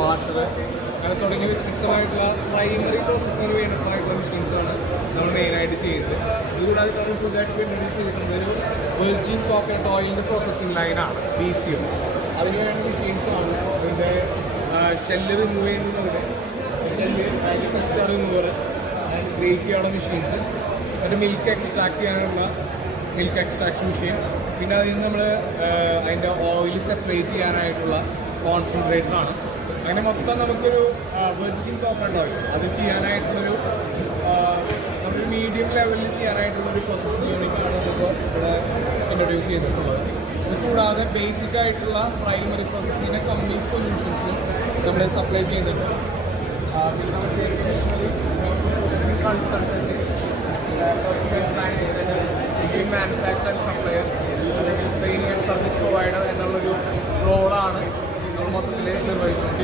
Washer അങ്ങനെ തുടങ്ങിയ വ്യത്യസ്തമായിട്ടുള്ള പ്രൈമറി പ്രോസസ്സിങ്ങിന് വേണ്ടിയിട്ടുള്ള മെഷീൻസാണ് നമ്മൾ മെയിനായിട്ട് ചെയ്യുന്നത്. ഇതുകൂടാതെ നമ്മൾ പുതുതായിട്ട് ഇൻട്രൊഡ്യൂസ് ചെയ്തിട്ടുണ്ട് ഒരു വെർജിൻ കോക്കനട്ട് ഓയിലിൻ്റെ പ്രോസസ്സിങ് ലൈനാണ് BCO. അതിനുവേണ്ട മെഷീൻസാണ് അതിൻ്റെ ഷെല്ല് റിമൂവ് ചെയ്യുന്നതിലൂടെ ഷെല്ല് അതിൻ്റെ ടെസ്റ്റ് റിമൂവർ ആൻഡ് ഗ്രേറ്റ് ചെയ്യാനുള്ള മെഷീൻസ്, ഒരു മിൽക്ക് എക്സ്ട്രാക്ട് ചെയ്യാനുള്ള മിൽക്ക് എക്സ്ട്രാക്ഷൻ മെഷീൻ, പിന്നെ അതിൽ നിന്ന് നമ്മൾ അതിൻ്റെ ഓയിൽ സെപ്പറേറ്റ് ചെയ്യാനായിട്ടുള്ള കോൺസെൻട്രേറ്ററാണ്. അങ്ങനെ മൊത്തം നമുക്കൊരു വെർജിൻ കോക്കനട്ട് ഓയിൽ അത് ചെയ്യാനായിട്ടുള്ളൊരു നമ്മളൊരു മീഡിയം ലെവലിൽ ചെയ്യാനായിട്ടുള്ളൊരു പ്രോസസ്സിംഗ് യൂണിറ്റാണ് നമുക്കിപ്പോൾ ഇവിടെ ഇൻട്രൊഡ്യൂസ് ചെയ്തിട്ടുള്ളത്. ഇത് കൂടാതെ ബേസിക് ആയിട്ടുള്ള പ്രൈമറി പ്രോസസ്സിങ്ങിൻ്റെ കംപ്ലീറ്റ് സൊല്യൂഷൻസും നമ്മൾ സപ്ലൈ ചെയ്യുന്നുണ്ട്. പിന്നെ നമുക്ക് കൺസൾട്ടൻസി, മാനുഫാക്ചർ ആൻഡ് സപ്ലയർ അല്ലെങ്കിൽ ട്രെയിനിങ് ആൻഡ് സർവീസ് പ്രൊവൈഡർ എന്നുള്ളൊരു റോളാണ് നമ്മൾ മൊത്തത്തിൽ നിർവഹിച്ചുകൊണ്ടിരിക്കുന്നത്.